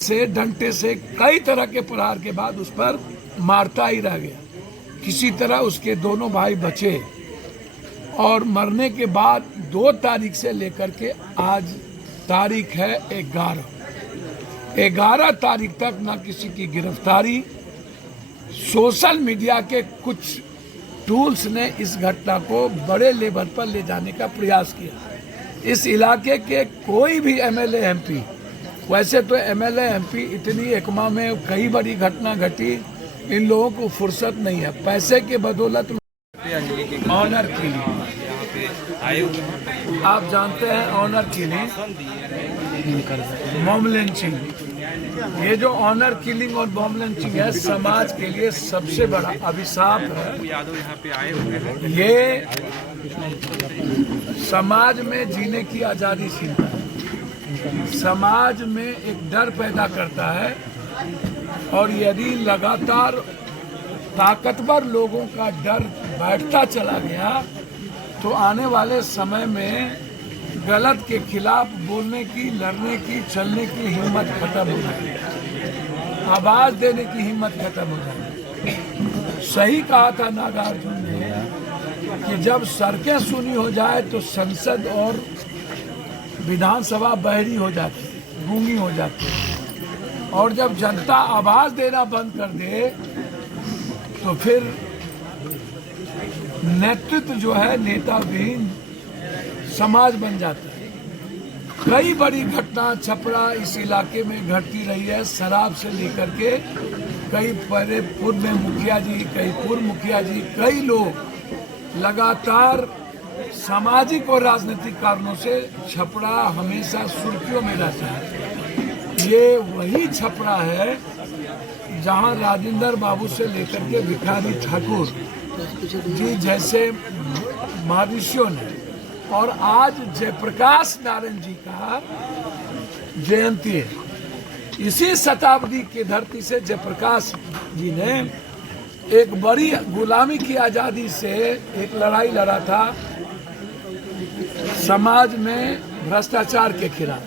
से डंटे से कई तरह के प्रहार के बाद उस पर मारता ही रह गया। किसी तरह उसके दोनों भाई बचे और मरने के बाद 2 तारीख से लेकर के आज तारीख है 11 तारीख तक ना किसी की गिरफ्तारी। सोशल मीडिया के कुछ टूल्स ने इस घटना को बड़े लेवल पर ले जाने का प्रयास किया। इस इलाके के कोई भी एमएलए एमपी, वैसे तो एमएलए एमपी इतनी एकमा में कई बड़ी घटना घटी, इन लोगों को फुर्सत नहीं है। पैसे के बदौलत ऑनर किलिंग, आप जानते हैं ऑनर किलिंग, बॉम्ब लिंचिंग, ये जो ऑनर किलिंग और बॉम्ब लिंचिंग है समाज के लिए सबसे बड़ा अभिशाप है। ये समाज में जीने की आज़ादी छीनता है, समाज में एक डर पैदा करता है और यदि लगातार ताकतवर लोगों का डर बैठता चला गया तो आने वाले समय में गलत के खिलाफ बोलने की, लड़ने की, चलने की हिम्मत खत्म हो जाएगी, आवाज देने की हिम्मत खत्म हो जाएगी। सही कहा था नागार्जुन ने कि जब सड़कें सुनी हो जाए तो संसद और विधानसभा बहरी हो जाती, गूंगी हो जाती, और जब जनता आवाज देना बंद कर दे तो फिर नेतृत्व जो है नेता विहीन समाज बन जाता है। कई बड़ी घटना छपरा इस इलाके में घटती रही है, शराब से लेकर के कई पहले पूर्व में मुखिया जी, कई पूर्व मुखिया जी, कई लोग लगातार सामाजिक और राजनीतिक कारणों से छपरा हमेशा सुर्खियों में रहता है। ये वही छपरा है जहां राजेंद्र बाबू से लेकर के भिखारी ठाकुर जी जैसे महर्षियों ने, और आज जयप्रकाश नारायण जी का जयंती है। इसी शताब्दी की धरती से जयप्रकाश जी ने एक बड़ी गुलामी की आज़ादी से एक लड़ाई लड़ा था समाज में भ्रष्टाचार के खिलाफ,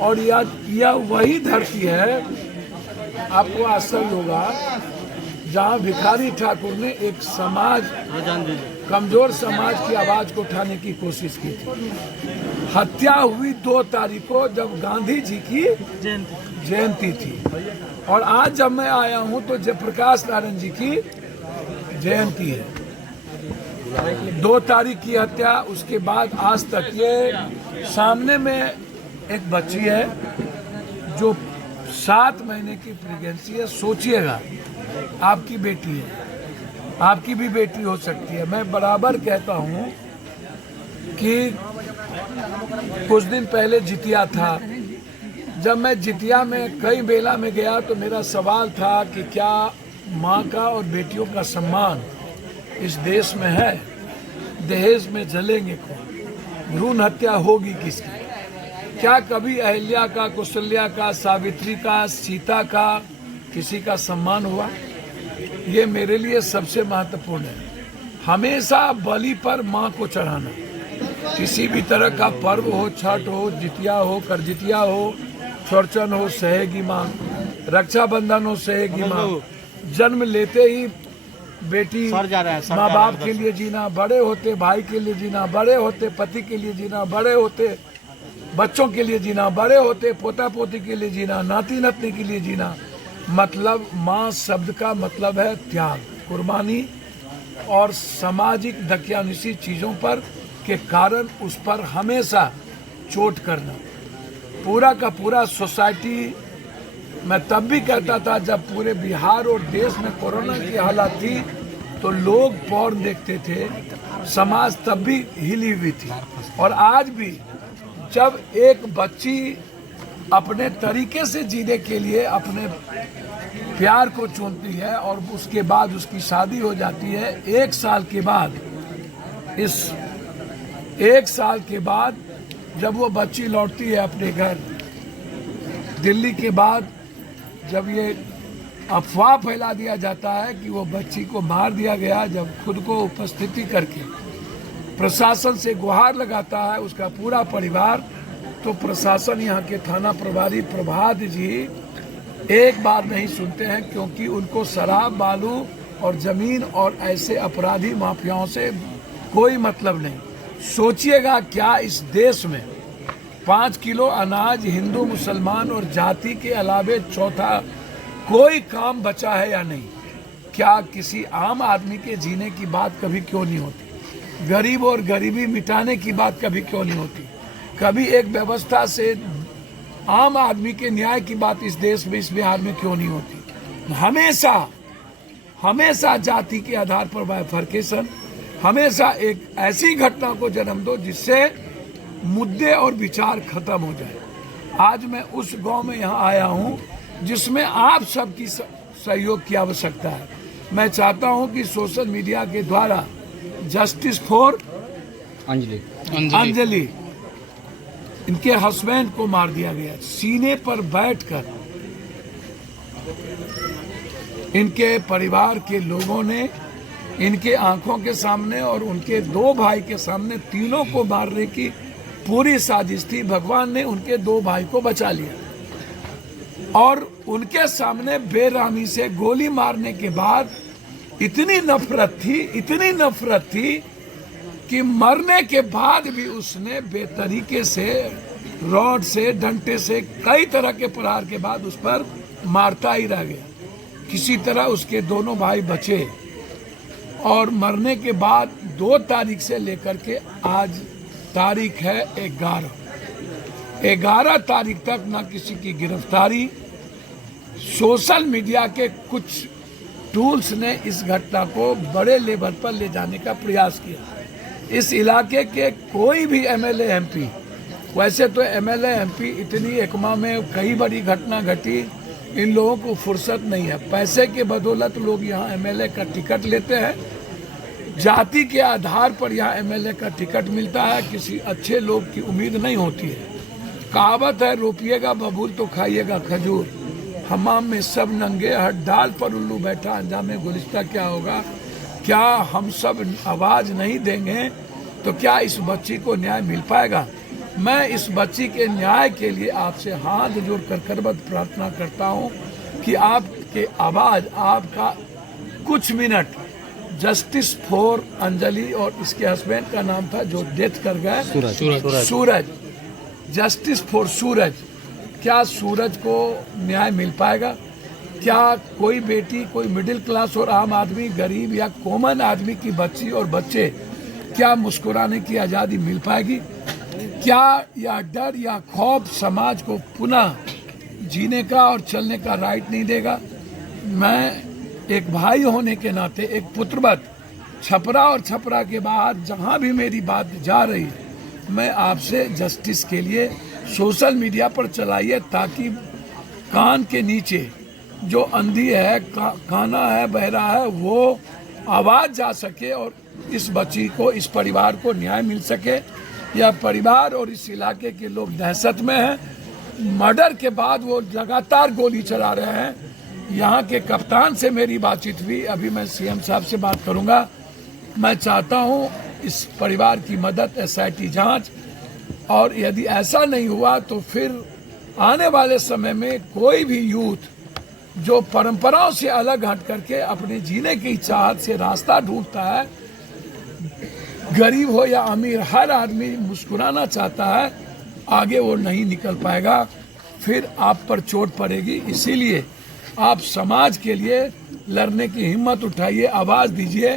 और यह वही धरती है, आपको आश्चर्य होगा, जहां भिखारी ठाकुर ने एक समाज, कमजोर समाज की आवाज को उठाने की कोशिश की थी। हत्या हुई 2 तारीख को जब गांधी जी की जयंती थी, और आज जब मैं आया हूं तो जयप्रकाश नारायण जी की जयंती है। 2 तारीख की हत्या, उसके बाद आज तक। ये सामने में एक बच्ची है जो 7 महीने की प्रेगनेंसी है। सोचिएगा, आपकी बेटी है, आपकी भी बेटी हो सकती है। मैं बराबर कहता हूं कि कुछ दिन पहले जितिया था, जब मैं जितिया में कई बेला में गया तो मेरा सवाल था कि क्या माँ का और बेटियों का सम्मान इस देश में है? दहेज में जलेंगे कौन? भ्रूण हत्या होगी किसकी? क्या कभी अहिल्या का, कौशल्या का, सावित्री का, सीता का किसी का सम्मान हुआ? ये मेरे लिए सबसे महत्वपूर्ण है। हमेशा बलि पर माँ को चढ़ाना, किसी भी तरह का पर्व हो, छठ हो, जितिया हो, करजितिया हो, चौरचन हो, सहेगी माँ, रक्षाबंधन हो, सहेगी माँ। जन्म लेते ही बेटी माँ बाप के लिए जीना, बड़े होते भाई के लिए जीना, बड़े होते पति के लिए जीना, बड़े होते बच्चों के लिए जीना, बड़े होते पोता पोती के लिए जीना, नाती नतनी के लिए जीना। मतलब माँ शब्द का मतलब है त्याग, कुर्बानी और सामाजिक दकियानुसी चीज़ों पर के कारण उस पर हमेशा चोट करना। पूरा का पूरा सोसाइटी, मैं तब भी कहता था जब पूरे बिहार और देश में कोरोना की हालत थी तो लोग पॉर्न देखते थे, समाज तब भी हिली हुई थी। और आज भी जब एक बच्ची अपने तरीके से जीने के लिए अपने प्यार को चुनती है और उसके बाद उसकी शादी हो जाती है, 1 साल के बाद, इस 1 साल के बाद जब वो बच्ची लौटती है अपने घर दिल्ली के बाद, जब ये अफवाह फैला दिया जाता है कि वो बच्ची को मार दिया गया, जब खुद को उपस्थिति करके प्रशासन से गुहार लगाता है उसका पूरा परिवार, तो प्रशासन, यहाँ के थाना प्रभारी प्रभात जी एक बार नहीं सुनते हैं, क्योंकि उनको शराब, बालू और जमीन और ऐसे अपराधी माफियाओं से कोई मतलब नहीं। सोचिएगा, क्या इस देश में 5 किलो अनाज हिंदू, मुसलमान और जाति के अलावे चौथा कोई काम बचा है या नहीं? क्या किसी आम आदमी के जीने की बात कभी क्यों नहीं होती? गरीब और गरीबी मिटाने की बात कभी क्यों नहीं होती? कभी एक व्यवस्था से आम आदमी के न्याय की बात इस देश में, इस बिहार में क्यों नहीं होती? हमेशा जाति के आधार पर बाइफर्केशन, हमेशा एक ऐसी घटना को जन्म दो जिससे मुद्दे और विचार खत्म हो जाए। आज मैं उस गांव में यहाँ आया हूँ जिसमें आप सबकी सहयोग की आवश्यकता है। मैं चाहता हूँ कि सोशल मीडिया के द्वारा जस्टिस फॉर अंजलि, इनके हस्बैंड को मार दिया गया, सीने पर बैठकर इनके परिवार के लोगों ने इनके आंखों के सामने और उनके 2 भाई के सामने तीनों को मारने की पूरी साजिश थी। भगवान ने उनके 2 भाई को बचा लिया और उनके सामने बेरहमी से गोली मारने के बाद इतनी नफरत थी कि मरने के बाद भी उसने बेतरीके से रॉड से, डंडे से, कई तरह के प्रहार के बाद उस पर मारता ही रह गया। किसी तरह उसके दोनों भाई बचे और मरने के बाद 2 तारीख से लेकर के आज तारीख है 11 तारीख तक ना किसी की गिरफ्तारी। सोशल मीडिया के कुछ टूल्स ने इस घटना को बड़े लेवल पर ले जाने का प्रयास किया। इस इलाके के कोई भी एमएलए एमपी, वैसे तो एमएलए एमपी इतनी एकमा में कई बड़ी घटना घटी, इन लोगों को फुर्सत नहीं है। पैसे के बदौलत लोग यहाँ एमएलए का टिकट लेते हैं, जाति के आधार पर यहाँ एमएलए का टिकट मिलता है, किसी अच्छे लोग की उम्मीद नहीं होती है। कहावत है, रोपिएगा बबूल तो खाइएगा खजूर। हमाम में सब नंगे, हर डाल पर उल्लू बैठा, अंजाम गुलिस्ता क्या होगा? क्या हम सब आवाज नहीं देंगे तो क्या इस बच्ची को न्याय मिल पाएगा? मैं इस बच्ची के न्याय के लिए आपसे हाथ जोड़कर करबद्ध प्रार्थना करता हूं कि आपके आवाज, आपका कुछ मिनट जस्टिस फॉर अंजलि और इसके हस्बैंड का नाम था जो डेथ कर गए, सूरज, जस्टिस फॉर सूरज। क्या सूरज को न्याय मिल पाएगा? क्या कोई बेटी, कोई मिडिल क्लास और आम आदमी, गरीब या कॉमन आदमी की बच्ची और बच्चे, क्या मुस्कुराने की आज़ादी मिल पाएगी? क्या या डर या खौफ समाज को पुनः जीने का और चलने का राइट नहीं देगा? मैं एक भाई होने के नाते, एक पुत्रवत, छपरा और छपरा के बाद जहां भी मेरी बात जा रही है, मैं आपसे जस्टिस के लिए सोशल मीडिया पर चलाइए, ताकि कान के नीचे जो अंधी है, काना है, बहरा है, वो आवाज जा सके और इस बच्ची को, इस परिवार को न्याय मिल सके। यह परिवार और इस इलाके के लोग दहशत में हैं। मर्डर के बाद वो लगातार गोली चला रहे हैं। यहाँ के कप्तान से मेरी बातचीत हुई, अभी मैं सीएम साहब से बात करूँगा। मैं चाहता हूँ इस परिवार की मदद, एसआईटी जांच, और यदि ऐसा नहीं हुआ तो फिर आने वाले समय में कोई भी यूथ जो परंपराओं से अलग हट करके अपने जीने की चाहत से रास्ता ढूंढता है, गरीब हो या अमीर, हर आदमी मुस्कुराना चाहता है, आगे वो नहीं निकल पाएगा, फिर आप पर चोट पड़ेगी। इसीलिए आप समाज के लिए लड़ने की हिम्मत उठाइए, आवाज़ दीजिए,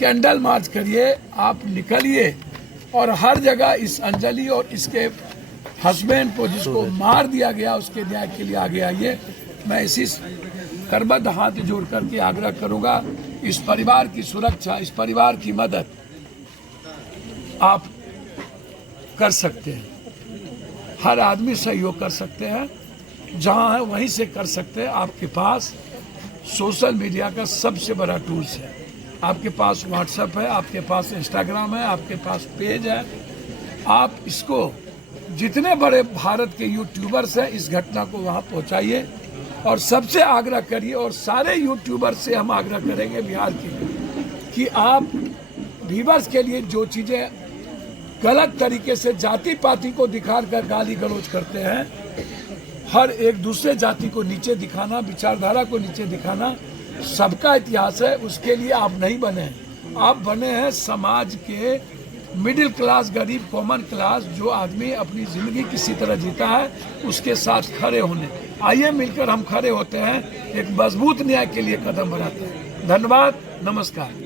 कैंडल मार्च करिए, आप निकलिए और हर जगह इस अंजलि और इसके हस्बैंड को जिसको मार दिया गया उसके न्याय के लिए आगे आइए। मैं इसी करबद्ध हाथ जोड़ करके आग्रह करूंगा, इस परिवार की सुरक्षा, इस परिवार की मदद आप कर सकते हैं। हर आदमी सहयोग कर सकते हैं, जहां है वहीं से कर सकते हैं। आपके पास सोशल मीडिया का सबसे बड़ा टूल्स है। आपके पास व्हाट्सएप है, आपके पास इंस्टाग्राम है, आपके पास पेज है। आप इसको, जितने बड़े भारत के यूट्यूबर्स हैं, इस घटना को वहां पहुंचाइए और सबसे आग्रह करिए, और सारे यूट्यूबर से हम आग्रह करेंगे बिहार के, कि आप व्यूअर्स के लिए जो चीज़ें गलत तरीके से जाति पाति को दिखाकर गाली गलौज करते हैं। हर एक दूसरे जाति को नीचे दिखाना, विचारधारा को नीचे दिखाना सबका इतिहास है। उसके लिए आप नहीं बने हैं, आप बने हैं समाज के मिडिल क्लास, गरीब, कॉमन क्लास, जो आदमी अपनी ज़िंदगी किसी तरह जीता है उसके साथ खड़े होने। आइए मिलकर हम खड़े होते हैं, एक मजबूत न्याय के लिए कदम बढ़ाते हैं। धन्यवाद, नमस्कार।